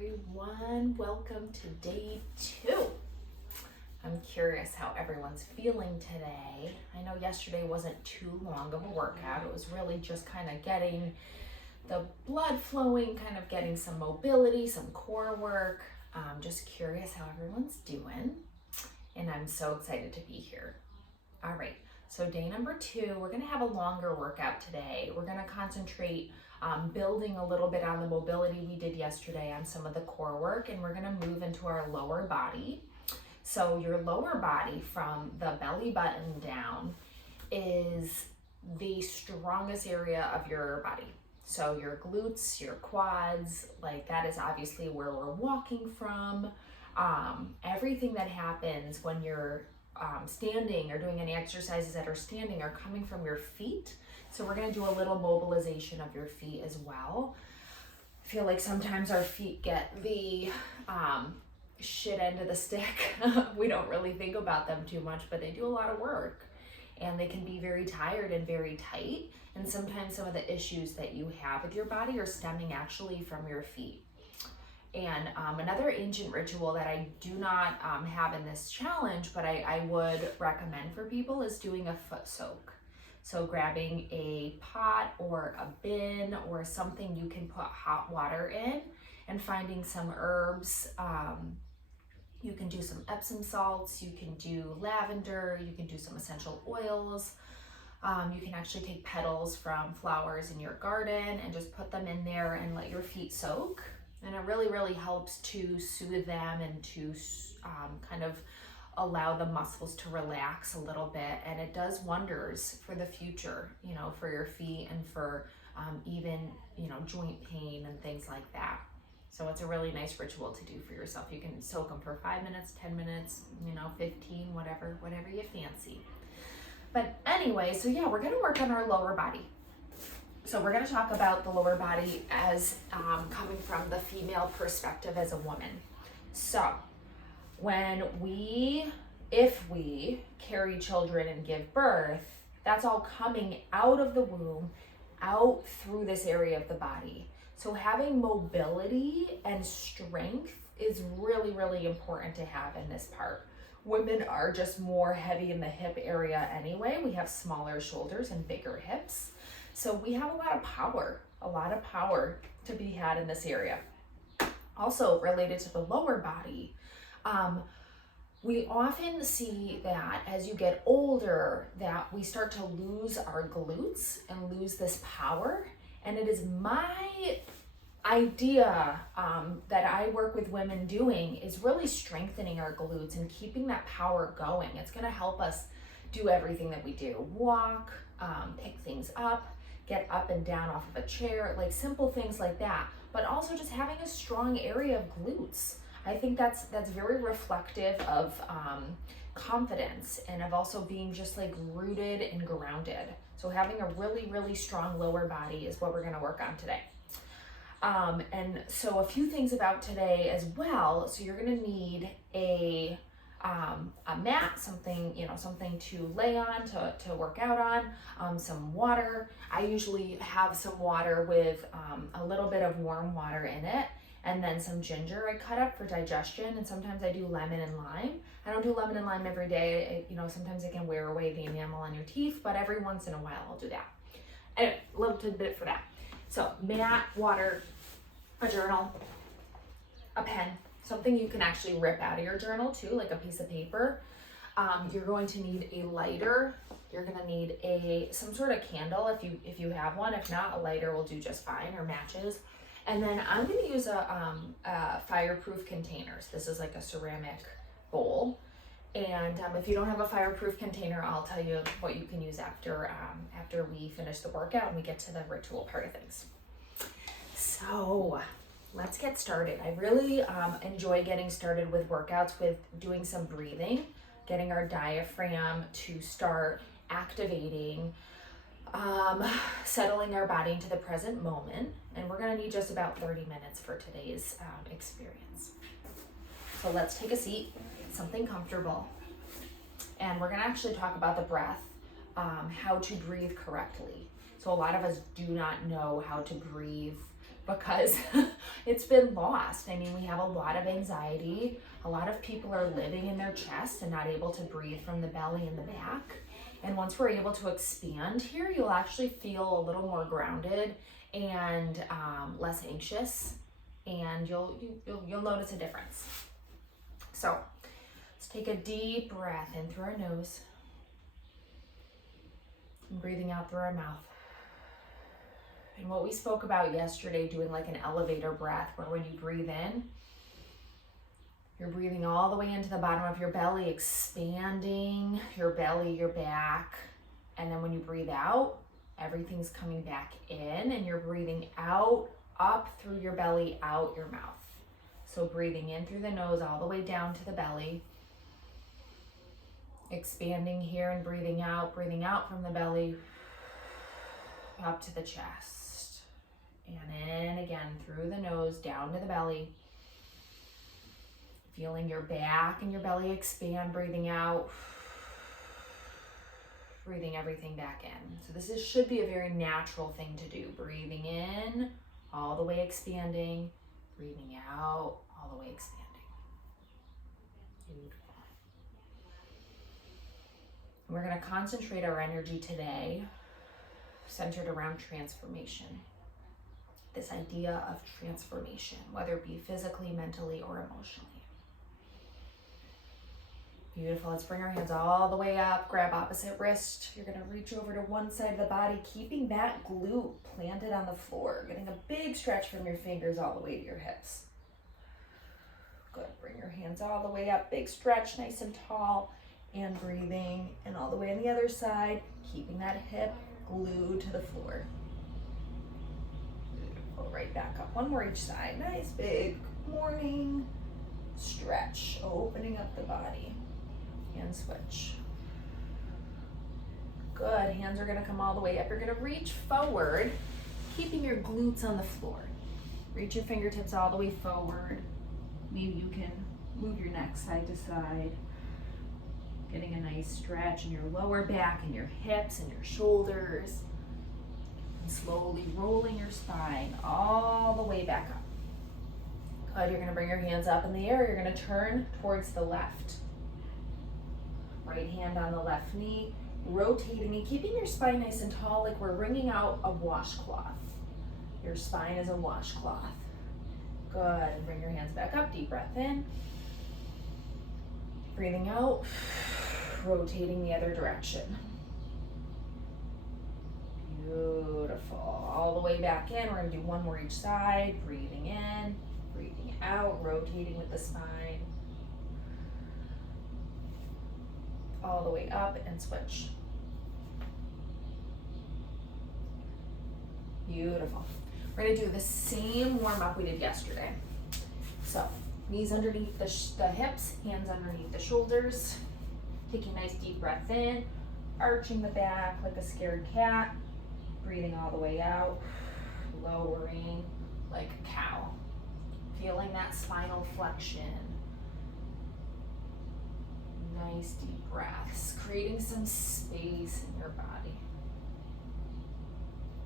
everyone. Welcome to day 2. I'm curious how everyone's feeling today. I know yesterday wasn't too long of a workout. It was really just kind of getting the blood flowing, kind of getting some mobility, some core work. Just curious how everyone's doing. And I'm so excited to be here. All right, so day number 2, we're gonna have a longer workout today. We're gonna concentrate building a little bit on the mobility we did yesterday on some of the core work, and we're gonna move into our lower body. So your lower body from the belly button down is the strongest area of your body. So your glutes, your quads, like that is obviously where we're walking from. Everything that happens when you're standing or doing any exercises that are standing are coming from your feet. So we're gonna do a little mobilization of your feet as well. I feel like sometimes our feet get the shit end of the stick. We don't really think about them too much, but they do a lot of work and they can be very tired and very tight. And sometimes some of the issues that you have with your body are stemming actually from your feet. And another ancient ritual that I do not have in this challenge, but I would recommend for people is doing a foot soak. So grabbing a pot or a bin or something you can put hot water in and finding some herbs. You can do some Epsom salts, you can do lavender, you can do some essential oils. You can actually take petals from flowers in your garden and just put them in there and let your feet soak. And it really, really helps to soothe them and to kind of allow the muscles to relax a little bit. And it does wonders for the future, you know, for your feet and for even, you know, joint pain and things like that. So it's a really nice ritual to do for yourself. You can soak them for 5 minutes, 10 minutes, you know, 15, whatever you fancy. But anyway, so yeah, we're gonna work on our lower body. So we're going to talk about the lower body as coming from the female perspective as a woman. So if we carry children and give birth, that's all coming out of the womb, out through this area of the body. So having mobility and strength is really, really important to have in this part. Women are just more heavy in the hip area anyway. We have smaller shoulders and bigger hips. So we have a lot of power to be had in this area. Also related to the lower body, we often see that as you get older that we start to lose our glutes and lose this power. And it is my idea that I work with women doing is really strengthening our glutes and keeping that power going. It's gonna help us do everything that we do. Walk, pick things up, get up and down off of a chair, like simple things like that, but also just having a strong area of glutes. I think that's very reflective of confidence and of also being just like rooted and grounded. So having a really, really strong lower body is what we're gonna work on today. And so a few things about today as well. So you're gonna need a mat, something to lay on, to work out on, some water. I usually have some water with a little bit of warm water in it, and then some ginger I cut up for digestion, and sometimes I do lemon and lime. I don't do lemon and lime every day. Sometimes it can wear away the enamel on your teeth, but every once in a while I'll do that. Anyway, a little tidbit for that. So mat, water, a journal, a pen, something you can actually rip out of your journal too, like a piece of paper. You're going to need a lighter. You're gonna need some sort of candle if you have one. If not, a lighter will do just fine, or matches. And then I'm gonna use a fireproof containers. This is like a ceramic bowl. And if you don't have a fireproof container, I'll tell you what you can use after we finish the workout and we get to the ritual part of things. So let's get started. I really enjoy getting started with workouts with doing some breathing, getting our diaphragm to start activating, settling our body into the present moment. And we're gonna need just about 30 minutes for today's experience. So let's take a seat, something comfortable. And we're gonna actually talk about the breath, how to breathe correctly. So a lot of us do not know how to breathe because it's been lost. I mean, we have a lot of anxiety. A lot of people are living in their chest and not able to breathe from the belly and the back. And once we're able to expand here, you'll actually feel a little more grounded and less anxious, and you'll notice a difference. So let's take a deep breath in through our nose and breathing out through our mouth. And what we spoke about yesterday, doing like an elevator breath, where when you breathe in, you're breathing all the way into the bottom of your belly, expanding your belly, your back. And then when you breathe out, everything's coming back in, and you're breathing out, up through your belly, out your mouth. So breathing in through the nose all the way down to the belly. Expanding here and breathing out from the belly, up to the chest. And in again through the nose, down to the belly. Feeling your back and your belly expand, breathing out, breathing everything back in. So this should be a very natural thing to do. Breathing in, all the way expanding, breathing out, all the way expanding. Beautiful. We're going to concentrate our energy today centered around transformation. This idea of transformation, whether it be physically, mentally, or emotionally. Beautiful. Let's bring our hands all the way up, grab opposite wrist. You're going to reach over to one side of the body, keeping that glute planted on the floor, getting a big stretch from your fingers all the way to your hips. Good. Bring your hands all the way up, big stretch, nice and tall, and breathing. And all the way on the other side, keeping that hip glued to the floor. Beautiful. Right back up. One more each side. Nice big morning stretch, opening up the body. And switch. Good. Hands are going to come all the way up. You're going to reach forward, keeping your glutes on the floor. Reach your fingertips all the way forward. Maybe you can move your neck side to side. Getting a nice stretch in your lower back and your hips and your shoulders. And slowly rolling your spine all the way back up. Good. You're going to bring your hands up in the air. You're going to turn towards the left. Right hand on the left knee, rotating and keeping your spine nice and tall, like we're wringing out a washcloth. Your spine is a washcloth. Good. And bring your hands back up. Deep breath in. Breathing out. Rotating the other direction. Beautiful. All the way back in. We're going to do one more each side. Breathing in. Breathing out. Rotating with the spine. All the way up and switch. Beautiful. We're going to do the same warm up we did yesterday. So knees underneath the hips, hands underneath the shoulders. Taking a nice deep breath in, arching the back like a scared cat. Breathing all the way out, lowering like a cow. Feeling that spinal flexion. Nice deep breaths, creating some space in your body.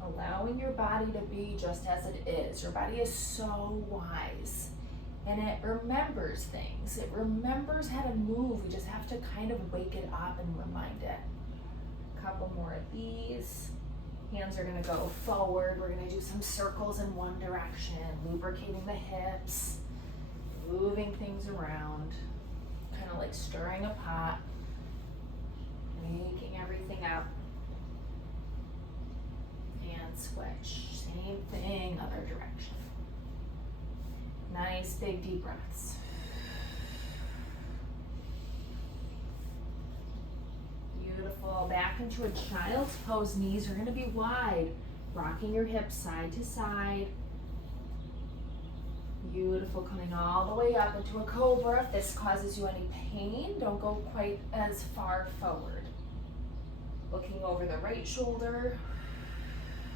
Allowing your body to be just as it is. Your body is so wise, and it remembers things. It remembers how to move. We just have to kind of wake it up and remind it. A couple more of these. Hands are going to go forward. We're going to do some circles in one direction, lubricating the hips, moving things around. Kind of like stirring a pot, making everything up, and switch. Same thing, other direction. Nice big deep breaths. Beautiful. Back into a child's pose. Knees are going to be wide, rocking your hips side to side. Beautiful. Coming all the way up into a cobra. If this causes you any pain, don't go quite as far forward. Looking over the right shoulder,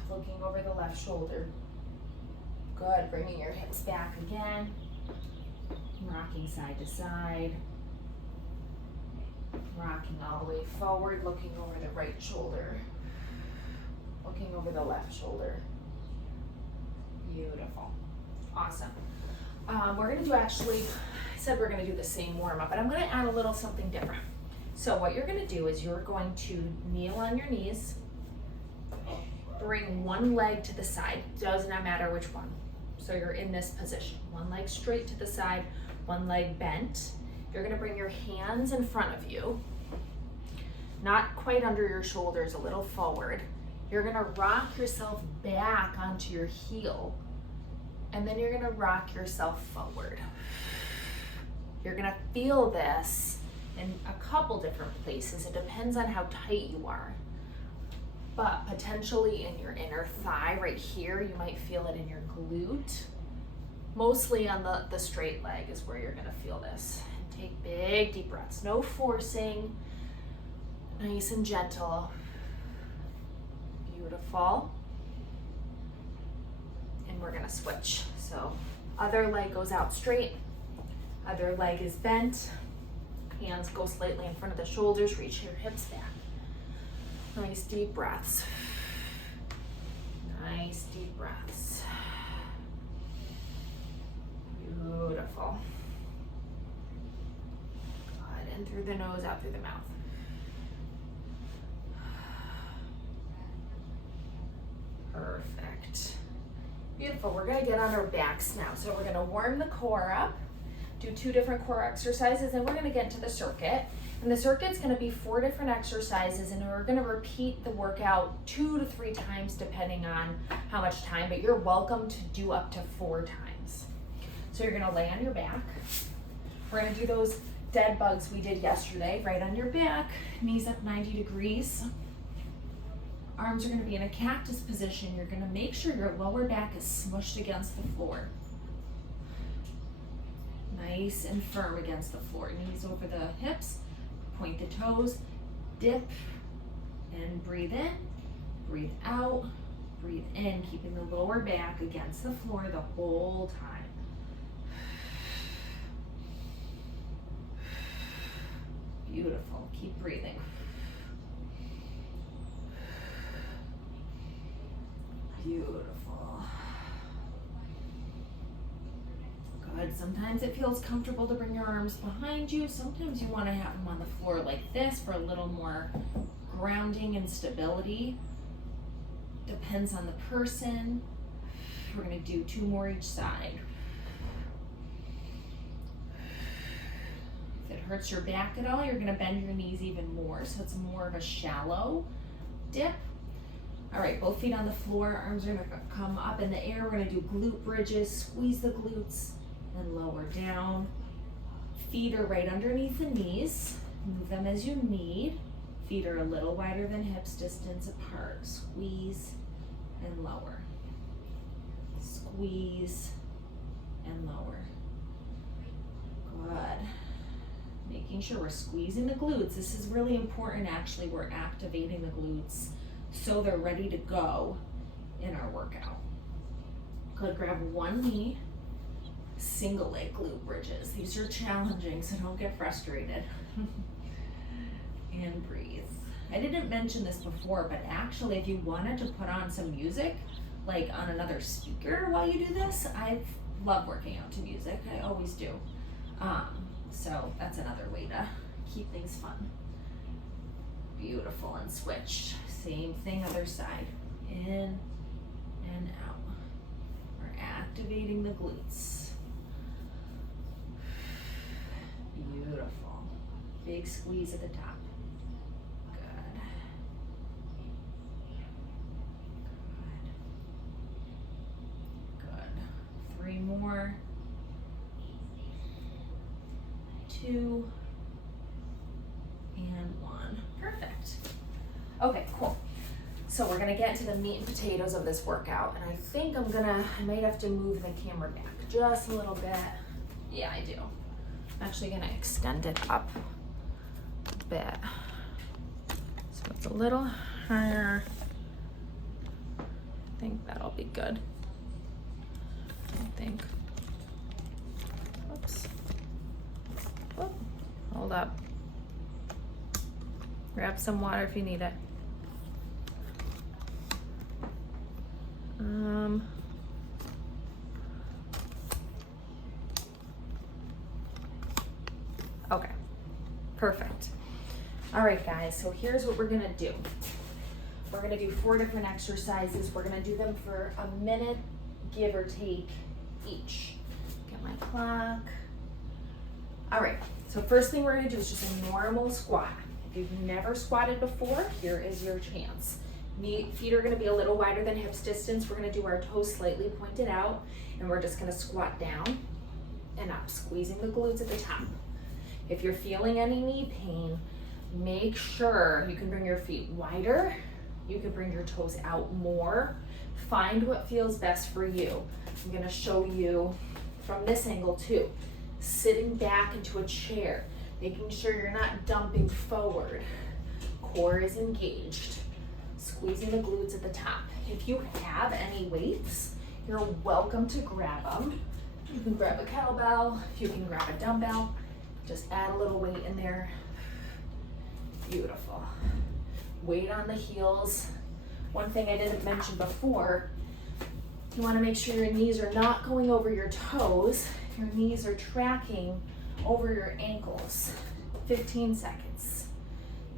looking over the left shoulder. Good. Bringing your hips back again. Rocking side to side. Rocking all the way forward, looking over the right shoulder. Looking over the left shoulder. Beautiful. Awesome. We're gonna do actually, I said we're gonna do the same warm up, but I'm gonna add a little something different. So what you're gonna do is you're going to kneel on your knees, bring one leg to the side, does not matter which one. So you're in this position, one leg straight to the side, one leg bent. You're gonna bring your hands in front of you, not quite under your shoulders, a little forward. You're gonna rock yourself back onto your heel, and then you're gonna rock yourself forward. You're gonna feel this in a couple different places. It depends on how tight you are. But potentially in your inner thigh right here, you might feel it in your glute. Mostly on the straight leg is where you're gonna feel this. And take big deep breaths, no forcing, nice and gentle. Beautiful. And we're gonna switch. So other leg goes out straight, other leg is bent. Hands go slightly in front of the shoulders, reach your hips back. Nice deep breaths. Nice deep breaths. Beautiful. Good. In through the nose, out through the mouth. Perfect. Beautiful. We're going to get on our backs now. So we're going to warm the core up, do 2 different core exercises, and we're going to get into the circuit. And the circuit's going to be 4 different exercises, and we're going to repeat the workout 2 to 3 times depending on how much time, but you're welcome to do up to 4 times. So you're going to lay on your back. We're going to do those dead bugs we did yesterday, right on your back, knees up 90 degrees. Arms are going to be in a cactus position. You're going to make sure your lower back is smushed against the floor. Nice and firm against the floor. Knees over the hips, point the toes, dip, and breathe in, breathe out, breathe in, keeping the lower back against the floor the whole time. Beautiful. Keep breathing. Beautiful. Good. Sometimes it feels comfortable to bring your arms behind you. Sometimes you want to have them on the floor like this for a little more grounding and stability. Depends on the person. We're going to do 2 more each side. If it hurts your back at all, you're going to bend your knees even more. So it's more of a shallow dip. All right, both feet on the floor, arms are gonna come up in the air. We're gonna do glute bridges, squeeze the glutes, and lower down. Feet are right underneath the knees. Move them as you need. Feet are a little wider than hips distance apart. Squeeze and lower. Squeeze and lower. Good. Making sure we're squeezing the glutes. This is really important, actually. We're activating the glutes so they're ready to go in our workout. Good, grab one knee, single leg glute bridges. These are challenging, so don't get frustrated. And breathe. I didn't mention this before, but actually if you wanted to put on some music, like on another speaker while you do this, I love working out to music, I always do. So that's another way to keep things fun. Beautiful, and switch. Same thing, other side. In and out. We're activating the glutes. Beautiful. Big squeeze at the top. Good. Good. 3 more. 2 and 1. Perfect. Okay, cool. So we're gonna get to the meat and potatoes of this workout, and I think I might have to move the camera back just a little bit. Yeah, I do. I'm actually gonna extend it up a bit. So it's a little higher. I think that'll be good. I think. Oops. Whoop. Hold up. Grab some water if you need it. Perfect. All right, guys, so here's what we're gonna do. We're gonna do 4 different exercises. We're gonna do them for a minute, give or take each. Get my clock. All right, so first thing we're gonna do is just a normal squat. If you've never squatted before, here is your chance. Feet are gonna be a little wider than hips distance. We're gonna do our toes slightly pointed out, and we're just gonna squat down and up, squeezing the glutes at the top. If you're feeling any knee pain, make sure you can bring your feet wider. You can bring your toes out more. Find what feels best for you. I'm gonna show you from this angle too. Sitting back into a chair, making sure you're not dumping forward. Core is engaged. Squeezing the glutes at the top. If you have any weights, you're welcome to grab them. You can grab a kettlebell, you can grab a dumbbell. Just add a little weight in there. Beautiful. Weight on the heels. One thing I didn't mention before, you want to make sure your knees are not going over your toes. Your knees are tracking over your ankles. 15 seconds.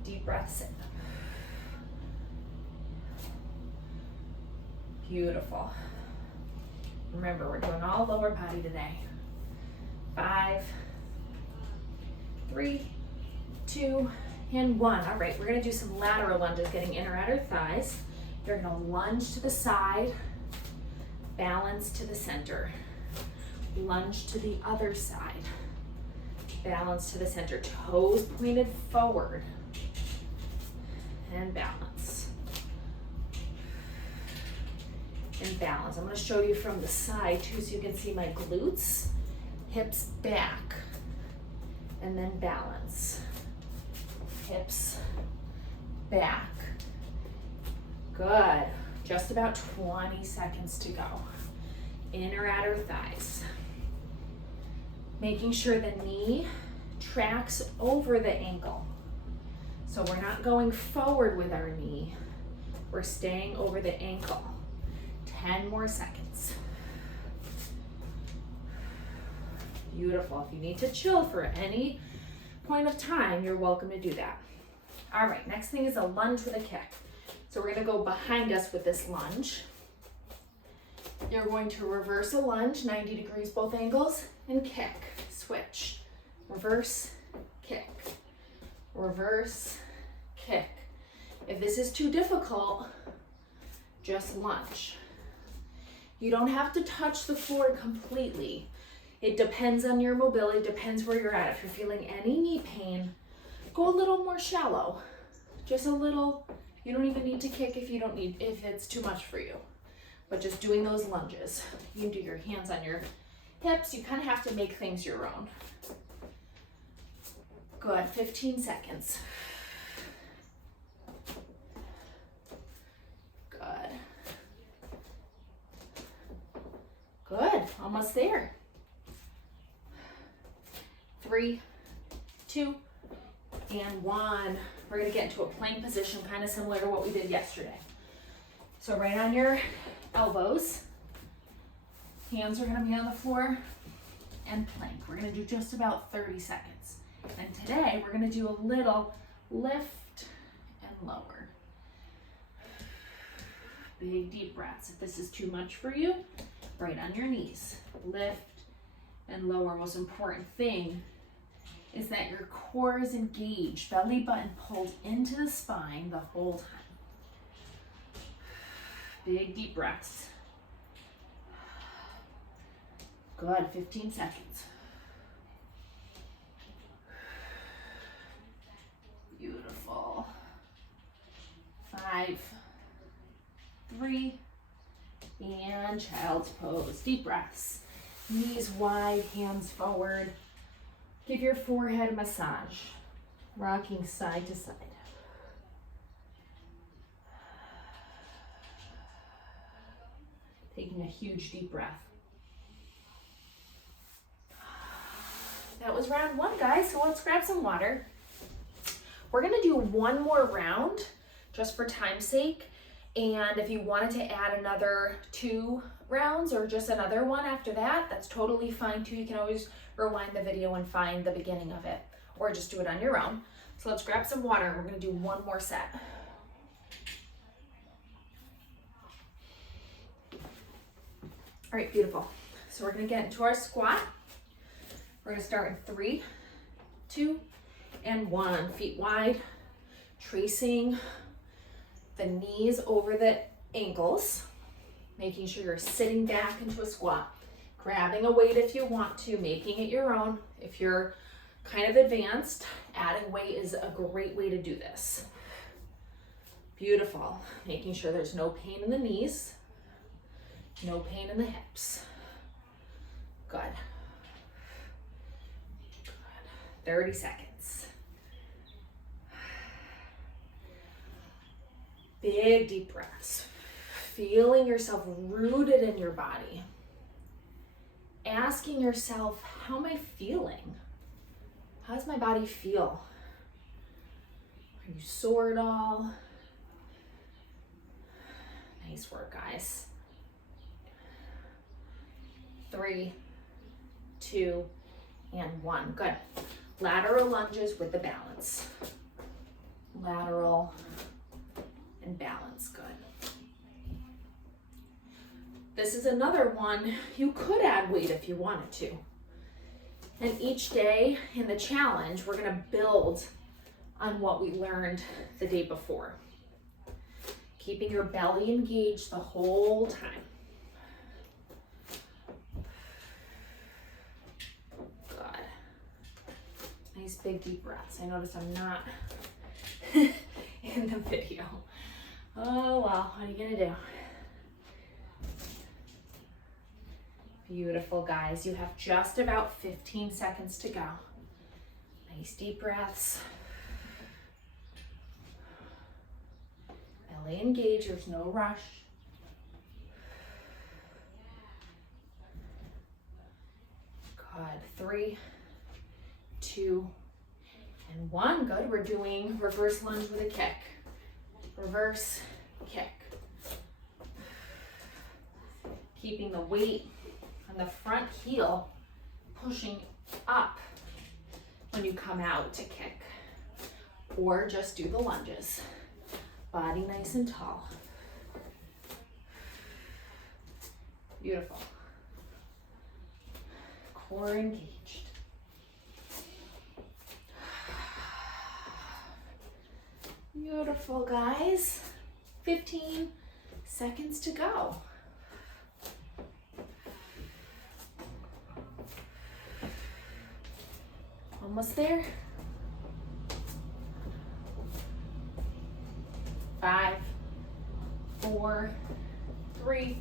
Deep breaths in. Beautiful. Remember, we're doing all lower body today. 5, 3, 2, and 1. All right, we're gonna do some lateral lunges, getting in or outer thighs. You're gonna lunge to the side, balance to the center. Lunge to the other side, balance to the center. Toes pointed forward, and balance. And balance. I'm gonna show you from the side too, so you can see my glutes. Hips back, and then balance. Hips back. Good. Just about 20 seconds to go. In or outer thighs. Making sure the knee tracks over the ankle. So we're not going forward with our knee. We're staying over the ankle. 10 more seconds. Beautiful. If you need to chill for any point of time, you're welcome to do that. All right, next thing is a lunge with a kick. So we're gonna go behind us with this lunge. You're going to reverse a lunge, 90 degrees both angles, and kick, switch. Reverse, kick, reverse, kick. If this is too difficult, just lunge. You don't have to touch the floor completely. It depends on your mobility, depends where you're at. If you're feeling any knee pain, go a little more shallow. Just a little. You don't even need to kick if it's too much for you. But just doing those lunges. You can do your hands on your hips. You kind of have to make things your own. Good, 15 seconds. Good. Good, almost there. 3, 2, and 1. We're gonna get into a plank position, kind of similar to what we did yesterday. So right on your elbows, hands are gonna be on the floor, and plank. We're gonna do just about 30 seconds. And today, we're gonna do a little lift and lower. Big deep breaths. If this is too much for you, right on your knees. Lift and lower. Most important thing is that your core is engaged, belly button pulled into the spine the whole time. Big deep breaths. Good, 15 seconds. Beautiful. 5, 3, and child's pose. Deep breaths. Knees wide, hands forward. Give your forehead a massage, rocking side to side. Taking a huge deep breath. That was round 1, guys, so let's grab some water. We're gonna do one more round, just for time's sake, and if you wanted to add another 2 rounds or just another one after that, that's totally fine too. You can always rewind the video and find the beginning of it. or just do it on your own. So let's grab some water and we're gonna do one more set. All right, beautiful. So we're gonna get into our squat. We're gonna start in 3, 2, and 1. Feet wide, tracing the knees over the ankles, making sure you're sitting back into a squat, grabbing a weight if you want to, making it your own. If you're kind of advanced, adding weight is a great way to do this. Beautiful. Making sure there's no pain in the knees, no pain in the hips. Good. 30 seconds. Big deep breaths. Feeling yourself rooted in your body. Asking yourself, how am I feeling? How does my body feel? Are you sore at all? Nice work, guys. 3, 2, and 1. Good. Lateral lunges with the balance. Lateral and balance. Good. This is another one. You could add weight if you wanted to. And each day in the challenge, we're going to build on what we learned the day before. Keeping your belly engaged the whole time. Good. Nice big deep breaths. I notice I'm not in the video. Oh well, what are you gonna do? Beautiful, guys. You have just about 15 seconds to go. Nice deep breaths. Belly engaged, there's no rush. Good. 3, 2, and 1. Good. We're doing reverse lunge with a kick. Reverse kick. Keeping the weight on the front heel, pushing up when you come out to kick. Or just do the lunges. Body nice and tall. Beautiful. Core engaged. Beautiful, guys. 15 seconds to go. Almost there. 5, 4, 3,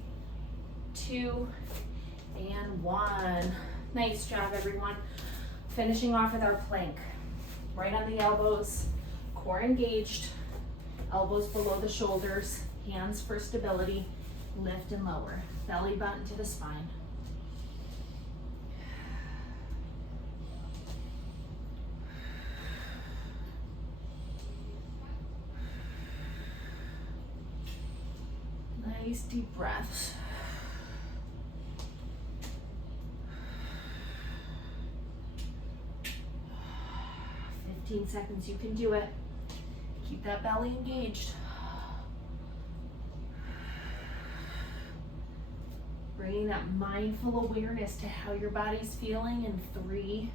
2, and 1. Nice job, everyone. Finishing off with our plank. Right on the elbows, core engaged, elbows below the shoulders, hands for stability, lift and lower, belly button to the spine. Nice deep breaths. Seconds, you can do it. Keep that belly engaged. Bringing that mindful awareness to how your body's feeling in 3,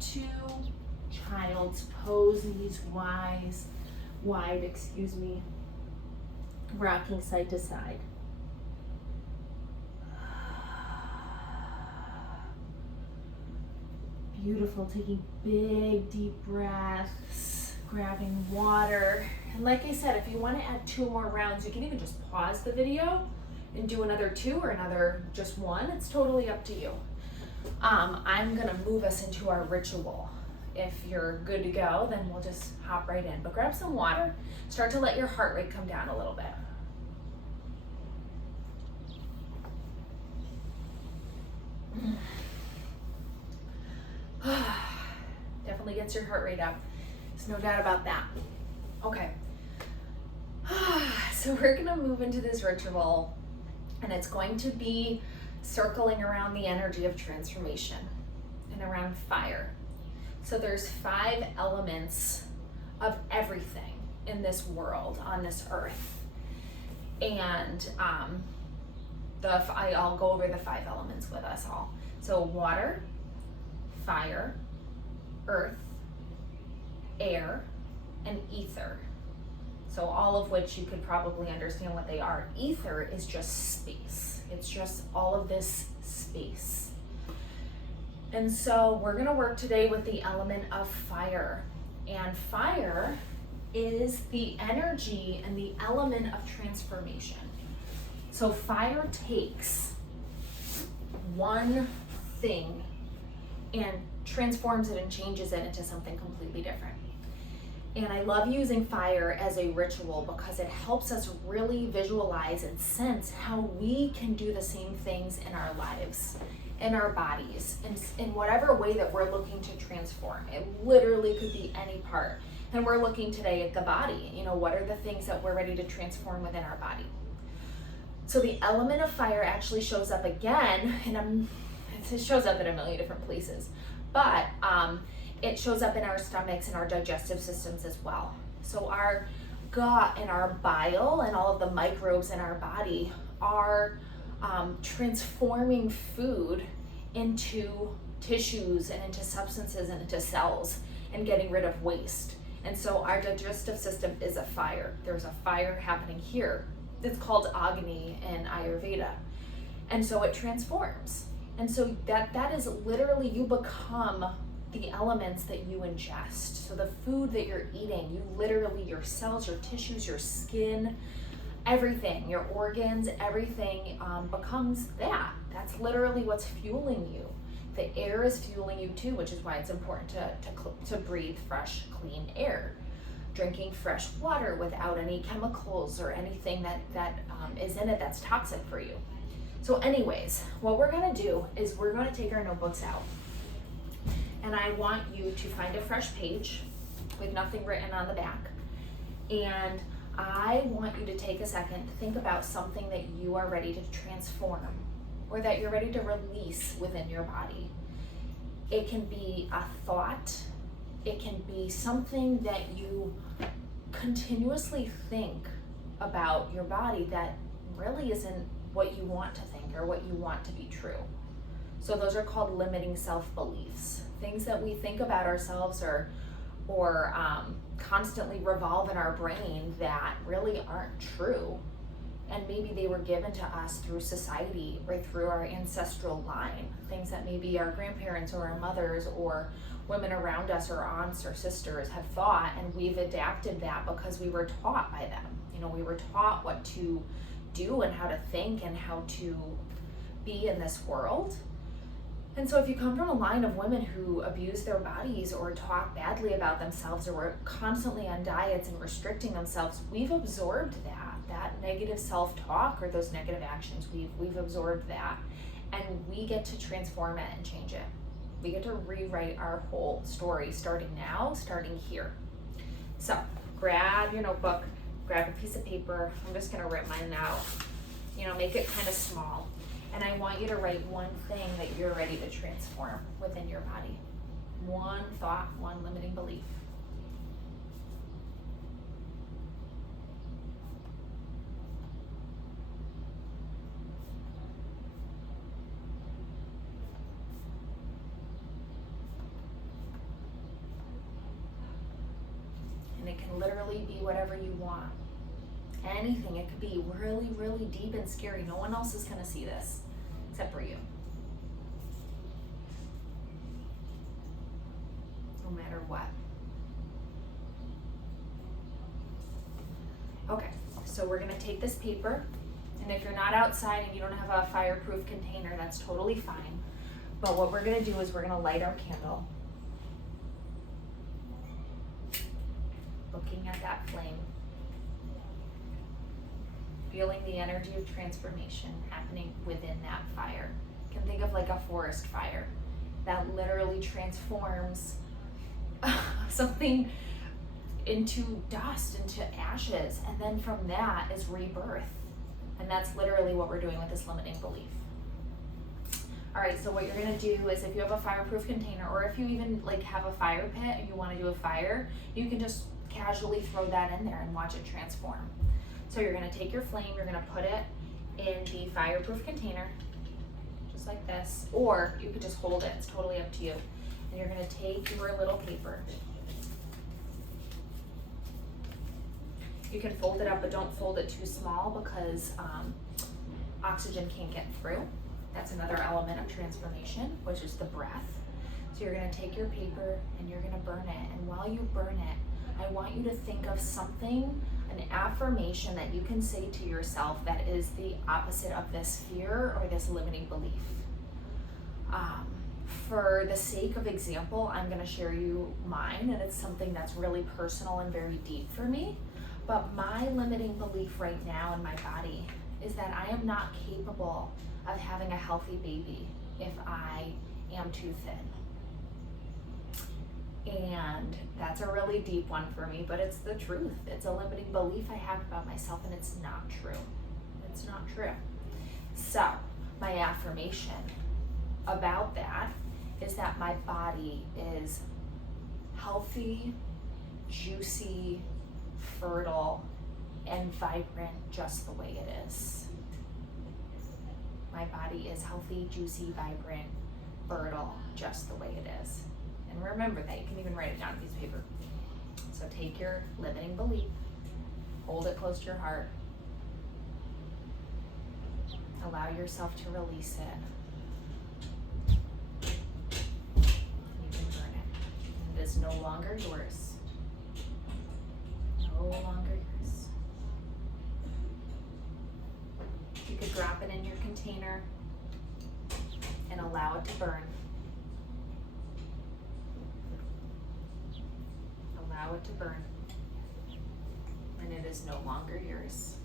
2, child's pose, knees wide, excuse me. Rocking side to side. Beautiful, taking big deep breaths, grabbing water. And like I said, if you want to add 2 more rounds, you can even just pause the video and do another 2 or another just 1. It's totally up to you. I'm gonna move us into our ritual. If you're good to go, then we'll just hop right in. But grab some water, start to let your heart rate come down a little bit. Definitely gets your heart rate up. There's no doubt about that. Okay. So we're gonna move into this ritual, and it's going to be circling around the energy of transformation and around fire. So there's 5 elements of everything in this world, on this earth. And I'll go over the 5 elements with us all. So water, fire, earth, air, and ether. So all of which you could probably understand what they are. Ether is just space. It's just all of this space. And so we're gonna work today with the element of fire. And fire is the energy and the element of transformation. So fire takes one thing and transforms it and changes it into something completely different. And I love using fire as a ritual because it helps us really visualize and sense how we can do the same things in our lives, in our bodies, in whatever way that we're looking to transform. It literally could be any part. And we're looking today at the body. You know, what are the things that we're ready to transform within our body? So the element of fire actually shows up again, and it shows up in a million different places, but it shows up in our stomachs and our digestive systems as well. So our gut and our bile and all of the microbes in our body are transforming food into tissues and into substances and into cells and getting rid of waste. And so our digestive system is a fire. There's a fire happening here. It's called Agni in Ayurveda. And so it transforms. And so that is literally, you become the elements that you ingest. So the food that you're eating, you literally, your cells, your tissues, your skin, everything, your organs, everything becomes that. That's literally what's fueling you. The air is fueling you too, which is why it's important to breathe fresh, clean air. Drinking fresh water without any chemicals or anything that is in it that's toxic for you. So anyways, what we're gonna do is we're gonna take our notebooks out. And I want you to find a fresh page with nothing written on the back. And I want you to take a second to think about something that you are ready to transform or that you're ready to release within your body. It can be a thought. It can be something that you continuously think about your body that really isn't what you want to think or what you want to be true. So those are called limiting self-beliefs. Things that we think about ourselves or constantly revolve in our brain that really aren't true. And maybe they were given to us through society or through our ancestral line. Things that maybe our grandparents or our mothers or women around us or aunts or sisters have thought, and we've adapted that because we were taught by them. You know, we were taught what to do and how to think and how to be in this world. And so if you come from a line of women who abuse their bodies or talk badly about themselves or were constantly on diets and restricting themselves, we've absorbed that negative self-talk or those negative actions. We've absorbed that, and we get to transform it and change it. We get to rewrite our whole story starting now, starting here. So grab your notebook, grab a piece of paper. I'm just gonna rip mine out. You know, make it kind of small. And I want you to write one thing that you're ready to transform within your body. One thought, one limiting belief. And it can literally be whatever you want. Anything. It could be really, really deep and scary. No one else is going to see this except for you. No matter what. Okay, so we're going to take this paper, and if you're not outside and you don't have a fireproof container, that's totally fine. But what we're going to do is we're going to light our candle, looking at that flame, feeling the energy of transformation happening within that fire. You can think of like a forest fire that literally transforms something into dust, into ashes, and then from that is rebirth. And that's literally what we're doing with this limiting belief. All right, so what you're gonna do is if you have a fireproof container, or if you even like have a fire pit and you wanna do a fire, you can just casually throw that in there and watch it transform. So you're gonna take your flame, you're gonna put it in the fireproof container, just like this, or you could just hold it, it's totally up to you. And you're gonna take your little paper. You can fold it up, but don't fold it too small because oxygen can't get through. That's another element of transformation, which is the breath. So you're gonna take your paper and you're gonna burn it. And while you burn it, I want you to think of something, an affirmation that you can say to yourself that is the opposite of this fear or this limiting belief. For the sake of example, I'm gonna share you mine, and it's something that's really personal and very deep for me. But my limiting belief right now in my body is that I am not capable of having a healthy baby if I am too thin. And that's a really deep one for me, but it's the truth. It's a limiting belief I have about myself, and it's not true. It's not true. So my affirmation about that is that my body is healthy, juicy, fertile, and vibrant just the way it is. My body is healthy, juicy, vibrant, fertile, just the way it is. And remember that. You can even write it down on a piece of paper. So take your limiting belief, hold it close to your heart, allow yourself to release it. You can burn it. It is no longer yours. No longer yours. You could drop it in your container and allow it to burn. Allow it to burn. And it is no longer yours.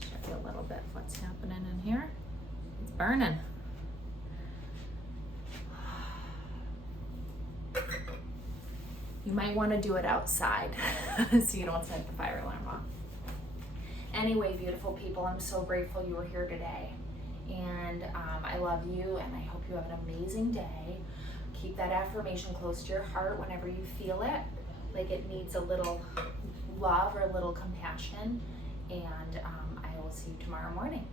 Show you a little bit of what's happening in here. It's burning. You might want to do it outside so you don't set the fire alarm off. Anyway, beautiful people, I'm so grateful you were here today. And I love you, and I hope you have an amazing day. Keep that affirmation close to your heart whenever you feel it, like it needs a little love or a little compassion. And I will see you tomorrow morning.